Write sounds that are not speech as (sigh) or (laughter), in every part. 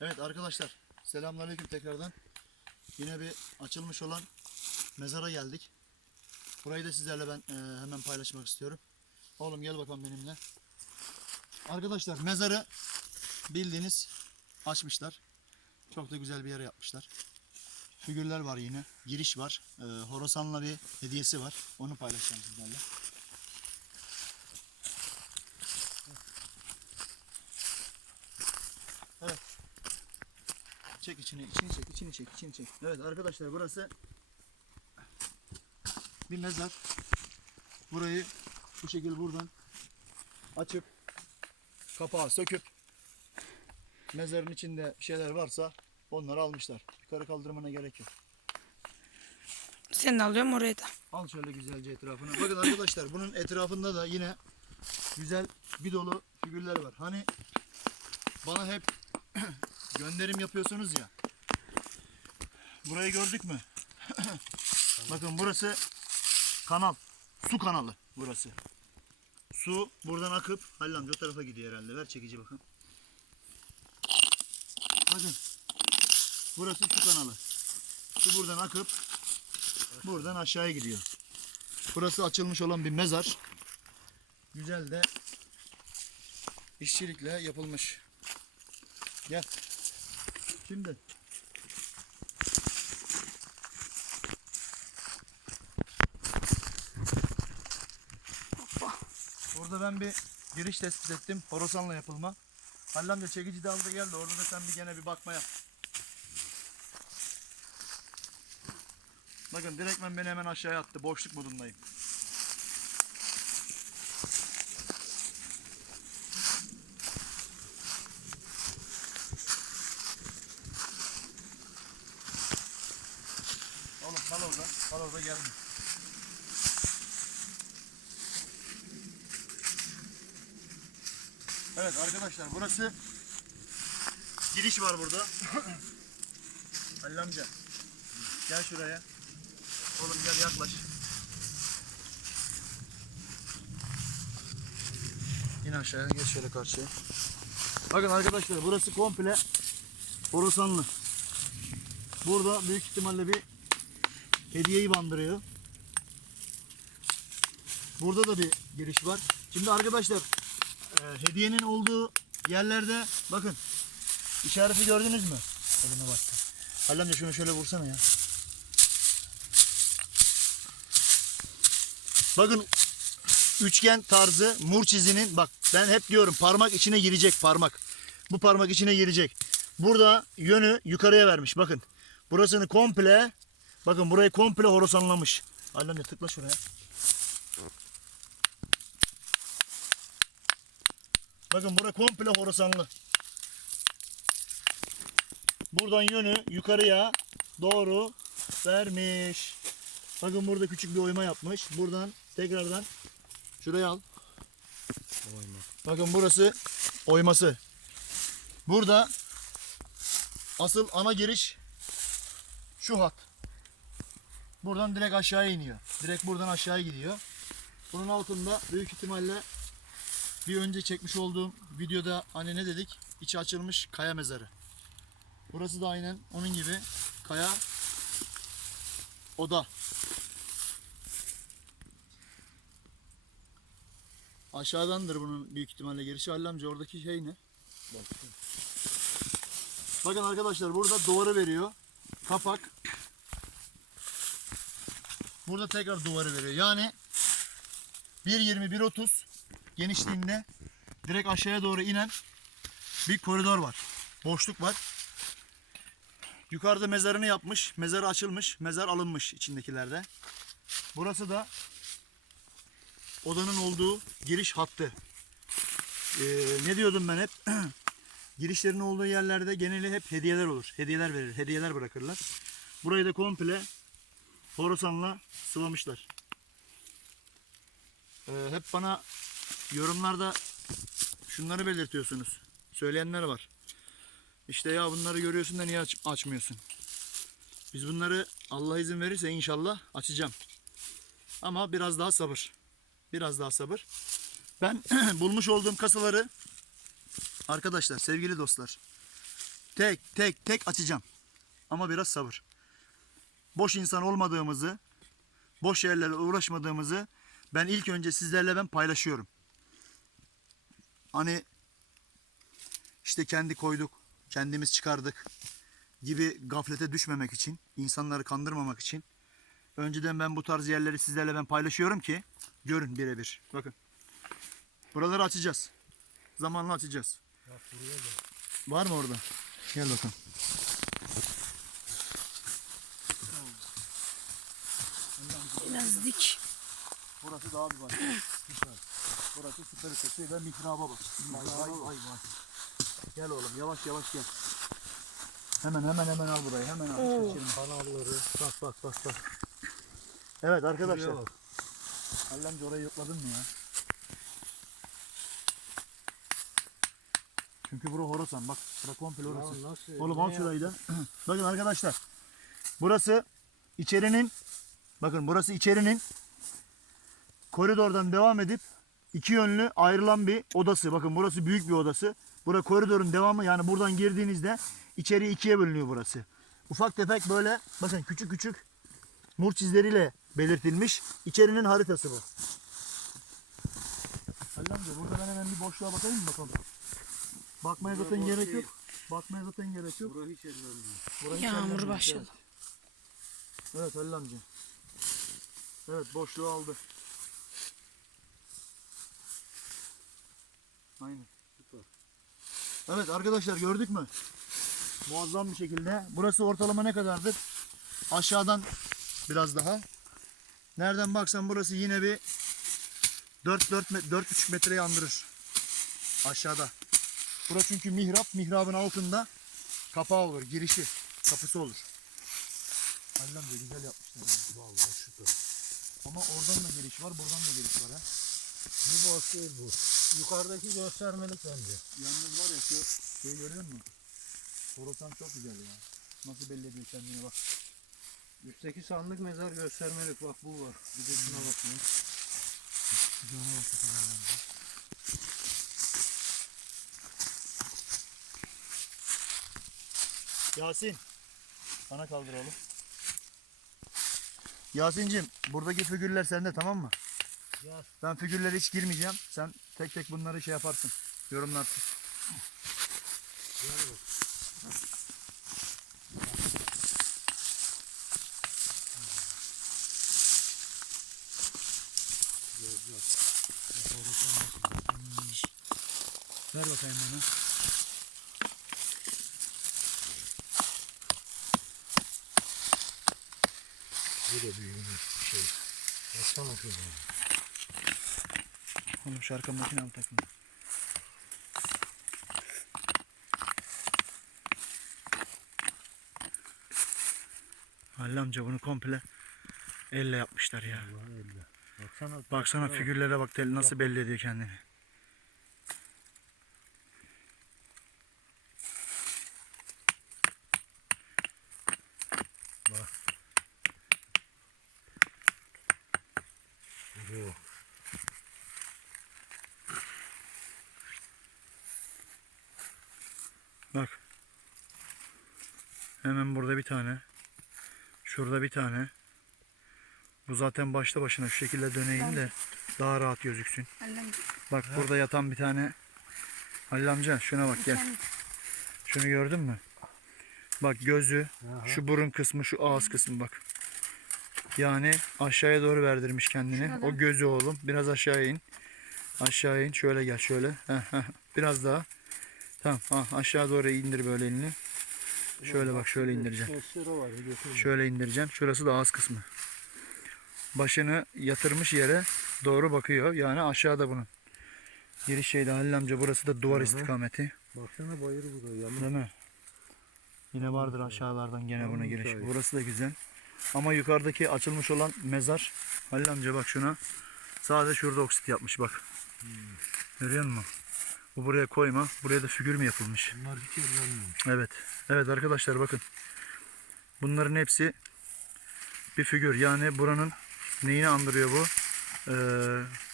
Evet arkadaşlar selamünaleyküm tekrardan. Yine bir açılmış olan mezara geldik. Burayı da sizlerle ben e, hemen paylaşmak istiyorum. Oğlum gel bakalım benimle. Arkadaşlar mezarı bildiğiniz açmışlar. Çok da güzel bir yere yapmışlar. Figürler var yine. Giriş var. E, Horasan'la bir hediyesi var. Onu paylaşacağım sizlerle. Çek içini, içini çek, içini çek, içini çek. Evet arkadaşlar burası bir mezar. Burayı bu şekilde buradan açıp kapağı söküp mezarın içinde bir şeyler varsa onları almışlar. Yukarı kaldırmana gerek yok. Sen de alıyorum oraya da. Al şöyle güzelce etrafını. Bakın arkadaşlar bunun etrafında da yine güzel bir dolu figürler var. Hani bana hep gönderim yapıyorsunuz ya. Burayı gördük mü? (clears throat) Bakın burası kanal. Su kanalı burası. Su buradan akıp Halil amca o tarafa gidiyor herhalde. Ver çekici bakın. Bakın. Burası su kanalı. Su buradan akıp buradan aşağıya gidiyor. Burası açılmış olan bir mezar. Güzel de işçilikle yapılmış. Gel. Şimdi Burada ben bir giriş tespit ettim. Horasanla yapılma. Halil amca çekici de aldı geldi. Orada da sen bir gene bir bakma yap. Bakın direktmen beni hemen aşağıya attı. Boşluk modundayım. Oğlum kal orada. Gelme. Evet arkadaşlar burası giriş var burada. (laughs) Halil amca gel şuraya. Oğlum gel yaklaş. İn aşağıya geç şöyle karşıya. Bakın arkadaşlar burası komple Horasanlı. Burada büyük ihtimalle bir hediyeyi bandırıyor. Burada da bir giriş var. Şimdi arkadaşlar e, hediyenin olduğu yerlerde bakın işareti gördünüz mü? Elime baktı. Halil amca şunu şöyle vursana ya. Bakın üçgen tarzı mur çizinin bak ben hep diyorum parmak içine girecek parmak. Bu parmak içine girecek. Burada yönü yukarıya vermiş bakın. Burasını komple bakın burayı komple horasanlamış. Halil amca tıkla şuraya. Bakın bura komple horasanlı. Buradan yönü yukarıya doğru vermiş. Bakın burada küçük bir oyma yapmış. Buradan tekrardan şuraya al. Bakın burası oyması. Burada asıl ana giriş şu hat. Buradan direkt aşağıya iniyor. Direkt buradan aşağıya gidiyor. Bunun altında büyük ihtimalle bir önce çekmiş olduğum videoda hani ne dedik? İçi açılmış kaya mezarı. Burası da aynen onun gibi kaya oda. Aşağıdandır bunun büyük ihtimalle girişi. Halil amca oradaki şey ne? Bakın arkadaşlar burada duvarı veriyor. Kapak. Burada tekrar duvarı veriyor. Yani 1.20 1.30 genişliğinde direkt aşağıya doğru inen bir koridor var. Boşluk var. Yukarıda mezarını yapmış. Mezarı açılmış. Mezar alınmış içindekilerde. Burası da odanın olduğu giriş hattı. Ee, ne diyordum ben hep? (clears throat) Girişlerin olduğu yerlerde geneli hep hediyeler olur. Hediyeler verir. Hediyeler bırakırlar. Burayı da komple horasanla sıvamışlar. Ee, hep bana yorumlarda şunları belirtiyorsunuz. Söyleyenler var. İşte ya bunları görüyorsun da niye aç- açmıyorsun? Biz bunları Allah izin verirse inşallah açacağım. Ama biraz daha sabır. Biraz daha sabır. Ben (clears throat) bulmuş olduğum kasaları arkadaşlar, sevgili dostlar tek tek tek açacağım. Ama biraz sabır. Boş insan olmadığımızı, boş yerlerle uğraşmadığımızı ben ilk önce sizlerle ben paylaşıyorum. Hani işte kendi koyduk, kendimiz çıkardık gibi gaflete düşmemek için, insanları kandırmamak için önceden ben bu tarz yerleri sizlerle ben paylaşıyorum ki görün birebir. Bakın. Buraları açacağız. Zamanla açacağız. Var mı orada? Gel bakalım. Biraz dik. Burası daha bir başka. Süper. Burası süper ötesi ve mihraba bak. Vay vay vay. Gel oğlum yavaş yavaş gel. Hemen hemen hemen al burayı. Hemen al. Oo. Kaçırma. Kanalları. Bak bak bak bak. Evet arkadaşlar. Halil amca orayı yokladın mı ya? Çünkü bura Horasan bak. Bura komple orası. Oğlum al ne şurayı da. (clears throat) bakın arkadaşlar. Burası içerinin bakın burası içerinin koridordan devam edip iki yönlü ayrılan bir odası. Bakın burası büyük bir odası. Bura koridorun devamı yani buradan girdiğinizde içeri ikiye bölünüyor burası. Ufak tefek böyle bakın küçük küçük nur çizleriyle belirtilmiş. İçerinin haritası bu. Halil amca burada ben hemen bir boşluğa bakayım mı bakalım. Bakmaya Burada zaten boş gerek değil. yok. Bakmaya zaten gerek yok. Bura hiç ellenmiyor. Burayı Yağmur başladı. Evet, evet Halil amca. Evet boşluğu aldı. Aynen. Süper. Evet arkadaşlar gördük mü? Muazzam bir şekilde. Burası ortalama ne kadardır? Aşağıdan biraz daha. Nereden baksan burası yine bir 4 4 4 3 metreyi andırır. Aşağıda. Burası çünkü mihrap, mihrabın altında kapağı olur, girişi, kapısı olur. Halil amca güzel yapmışlar. ya. Vallahi süper. Ama oradan da giriş var, buradan da giriş var ha. Bu boş değil bu. Yukarıdaki göstermelik bence. Yalnız var ya şu şey görüyor musun? Horasan çok güzel ya. Nasıl belli ediyor kendini bak. Üstteki sandık mezar göstermelik. Bak bu var. Bir de şuna bakın. Cana bak. Yasin. Bana kaldır oğlum. Yasin'cim buradaki figürler sende tamam mı? Ya. Ben figürlere hiç girmeyeceğim. Sen tek tek bunları şey yaparsın. Yorumlarsın. Ver bakayım bana. Bu da büyük bir şey. Baksana şurada. Oğlum şu arkamdakini al takma. Halil amca bunu komple elle yapmışlar ya. Allah elle. Baksana. Baksana figürlere bak nasıl belli ediyor kendini. Bu. Bak. Hemen burada bir tane. Şurada bir tane. Bu zaten başta başına şu şekilde döneyim de daha rahat gözüksün. Bak burada yatan bir tane Halil amca şuna bak gel. Şunu gördün mü? Bak gözü, Aha. şu burun kısmı, şu ağız kısmı bak. Yani aşağıya doğru verdirmiş kendini. Şurada. O gözü oğlum. Biraz aşağı in. Aşağı in. Şöyle gel şöyle. Heh, heh. Biraz daha. Tamam. Ha, aşağı doğru indir böyle elini. Şöyle bak şöyle indireceğim. Şöyle indireceksin. Şurası da ağız kısmı. Başını yatırmış yere doğru bakıyor. Yani aşağıda bunun. Giriş şeyde Halil amca burası da duvar hı. istikameti. Baksana bayır bu da. Yamuk. Değil mi? Yine vardır aşağılardan gene buna giriş. Burası da güzel. Ama yukarıdaki açılmış olan mezar Halil amca bak şuna. Sadece şurada oksit yapmış bak. Hmm. Görüyor musun? Bu buraya koyma. Buraya da figür mü yapılmış? Bunlar hiç ellenmiyor. Evet. Evet arkadaşlar bakın. Bunların hepsi bir figür. Yani buranın neyini andırıyor bu? Ee,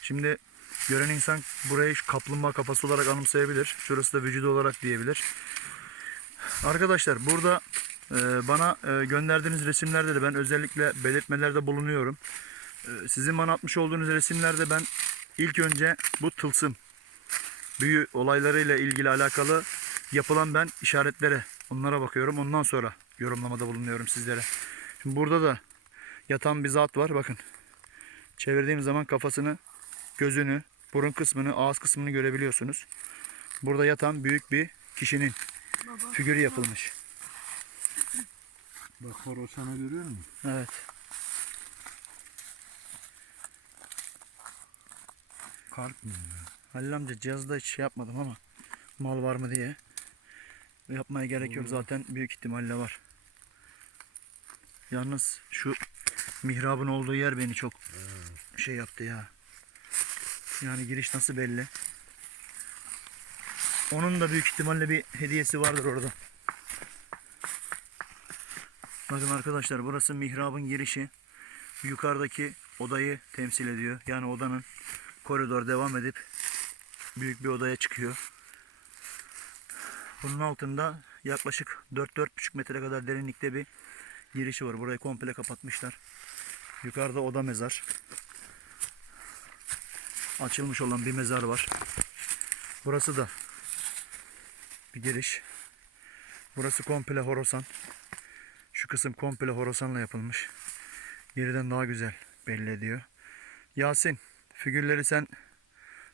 şimdi gören insan burayı kaplumbağa kafası olarak anımsayabilir. Şurası da vücudu olarak diyebilir. Arkadaşlar burada e, bana e, gönderdiğiniz resimlerde de ben özellikle belirtmelerde bulunuyorum. E, sizin bana atmış olduğunuz resimlerde ben ilk önce bu tılsım büyü olaylarıyla ilgili alakalı yapılan ben işaretlere onlara bakıyorum. Ondan sonra yorumlamada bulunuyorum sizlere. Şimdi burada da yatan bir zat var bakın. Çevirdiğim zaman kafasını, gözünü, burun kısmını, ağız kısmını görebiliyorsunuz. Burada yatan büyük bir kişinin Baba. figürü yapılmış. Bak Horasan'ı görüyor musun? Evet. Kalp mi? Halil amca cihazda hiç şey yapmadım ama mal var mı diye. Yapmaya gerek yok zaten büyük ihtimalle var. Yalnız şu mihrabın olduğu yer beni çok şey yaptı ya. Yani giriş nasıl belli. Onun da büyük ihtimalle bir hediyesi vardır orada. Bakın arkadaşlar burası mihrabın girişi. Yukarıdaki odayı temsil ediyor. Yani odanın koridor devam edip büyük bir odaya çıkıyor. Bunun altında yaklaşık 4-4,5 metre kadar derinlikte bir girişi var. Burayı komple kapatmışlar. Yukarıda oda mezar. Açılmış olan bir mezar var. Burası da bir giriş. Burası komple horosan. Şu kısım komple horosanla yapılmış. Geriden daha güzel belli ediyor. Yasin, figürleri sen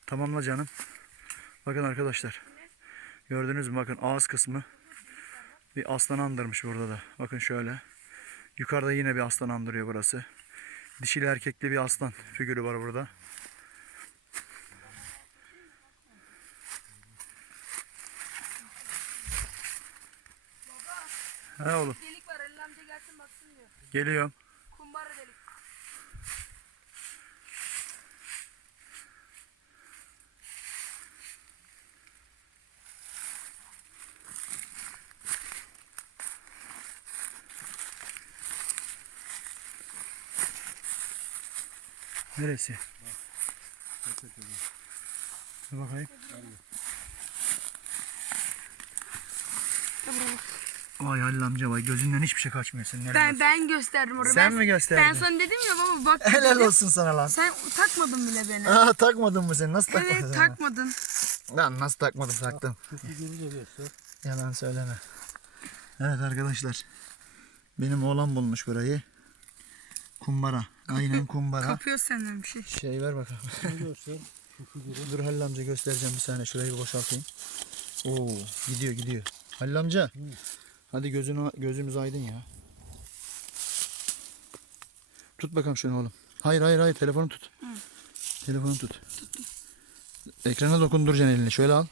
tamamla canım. Bakın arkadaşlar. Gördünüz mü? Bakın ağız kısmı bir aslan andırmış burada da. Bakın şöyle. Yukarıda yine bir aslan andırıyor burası. Dişili erkekli bir aslan figürü var burada. He oğlum. Delik var Ali amca gelsin baksın diyor. Geliyorum. Neresi? Bir bakayım. Ya buraya bak. Vay Halil amca vay gözünden hiçbir şey kaçmıyor senin. Helal Ben ben gösterdim orayı. Sen ben, mi gösterdin? Ben sana dedim ya baba bak. Helal dedim. olsun sana lan. Sen takmadın bile beni. Aa takmadın mı sen? Nasıl takmadın? evet takmadın. Lan nasıl takmadım taktım. Yalan söyleme. Evet arkadaşlar. Benim oğlan bulmuş burayı. Kumbara. Aynen kumbara. Kapıyor senden bir şey. şey ver bakalım. Dur Halil amca göstereceğim bir saniye. Şurayı bir boşaltayım. Oo gidiyor gidiyor. Halil amca. Hadi gözünü, gözümüz aydın ya. Tut bakalım şunu oğlum. Hayır hayır hayır telefonu tut. Telefonu tut. Ekrana dokunduracaksın elini. Şöyle al.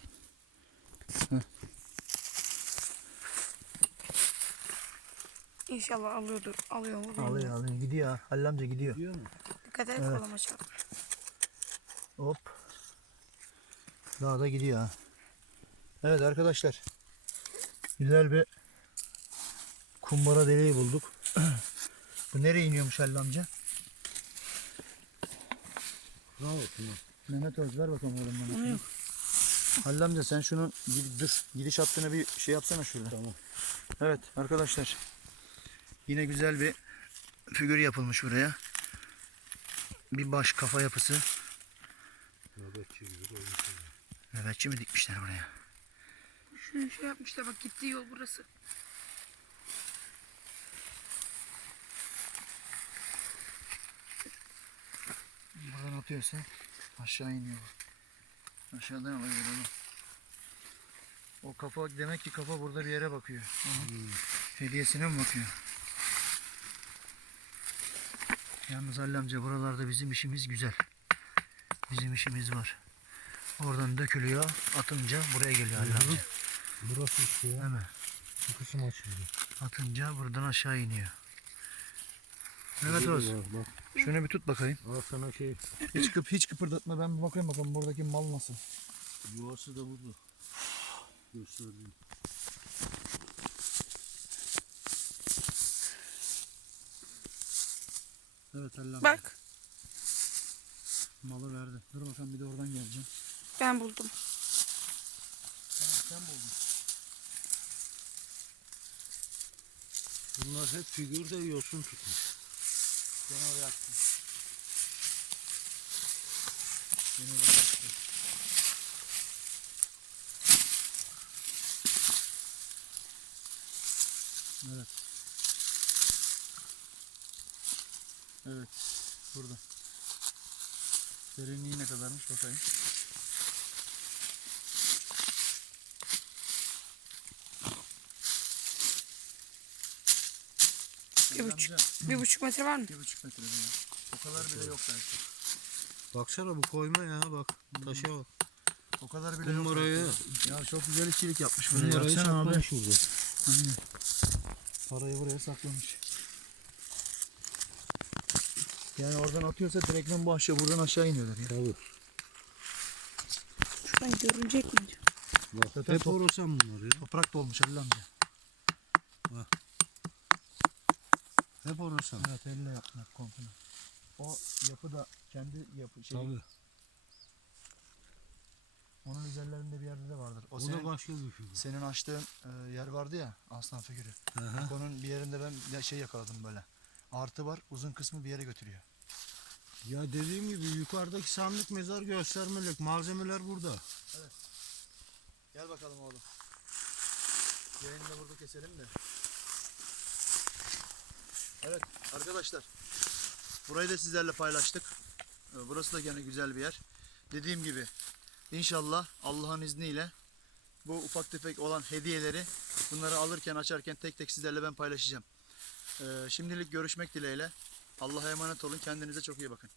İnşallah alıyordur. Alıyor mu? Alıyor alıyor. Gidiyor. ha. Halil amca gidiyor. Diyor mu? Dikkat et Evet. koluma çarp. Hop. Daha da gidiyor ha. Evet arkadaşlar. Güzel bir kumbara deliği bulduk. (clears throat) Bu nereye iniyormuş Halil amca? Bravo Tuna. Mehmet Öz ver bakalım oğlum bana. şunu. Halil amca sen şunun gid- dur gidiş hattını bir şey yapsana şurada. Tamam. Evet arkadaşlar. Yine güzel bir figür yapılmış buraya. Bir baş kafa yapısı. Nöbetçi gibi koymuş. Nöbetçi mi dikmişler buraya? Şunu şey yapmışlar bak gittiği yol burası. Buradan atıyorsa aşağı iniyor. Aşağıdan alıyor oğlum. O kafa demek ki kafa burada bir yere bakıyor. Onun hediyesine mi bakıyor? Yalnız Halil amca buralarda bizim işimiz güzel. Bizim işimiz var. Oradan dökülüyor, atınca buraya geliyor Halil amca. Burası işte ya. Değil mi? Bu kısım açıldı. Atınca buradan aşağı iniyor. Evet Oğuz. Şunu bir tut bakayım. Al sana şey. Hiç, kıp, hiç kıpırdatma ben bir bakayım bakalım buradaki mal nasıl. Yuvası da burada. Gösterdim. Evet ellem. Bak. Malı verdi. Dur bakalım bir de oradan geleceğim. Ben buldum. Evet, sen buldun. Bunlar hep figür de yosun tutmuş. Ben oraya attım. Evet. Burada. Derinliği ne kadarmış bakayım. Bir buçuk. Amca, Bir buçuk metre var mı? Bir buçuk metre ya. O kadar bile yok belki. Baksana bu koyma ya bak. Taşa bak. O kadar bile yok. Kumbarayı. Ya çok güzel işçilik yapmış buraya. kumbarayı Baksana abi. saklamış burada. Aynen. Parayı buraya saklamış. Yani oradan atıyorsa direktmen bu aşağı buradan aşağı iniyorlar ya. Tabii. Şuradan görünecek mi? Bak, Zaten hep orasan bunlar ya. Toprak dolmuş Halil amca. Hep orasan. Evet elle yaptılar komple. O yapı da kendi yapı şey. Tabii. Onun üzerlerinde bir yerde de vardır. O O senin, da başka bir figür. senin açtığın e, yer vardı ya aslan figürü. Hı hı. Bak onun bir yerinde ben bir şey yakaladım böyle. Artı var uzun kısmı bir yere götürüyor. Ya dediğim gibi yukarıdaki sandık mezar göstermelik. Malzemeler burada. Gel bakalım oğlum. Yayını da burada keselim de. Evet arkadaşlar. Burayı da sizlerle paylaştık. Ee, Burası da gene güzel bir yer. Dediğim gibi inşallah Allah'ın izniyle bu ufak tefek olan hediyeleri bunları alırken açarken tek tek sizlerle ben paylaşacağım. Ee, şimdilik görüşmek dileğiyle. Allah'a emanet olun. Kendinize çok iyi bakın.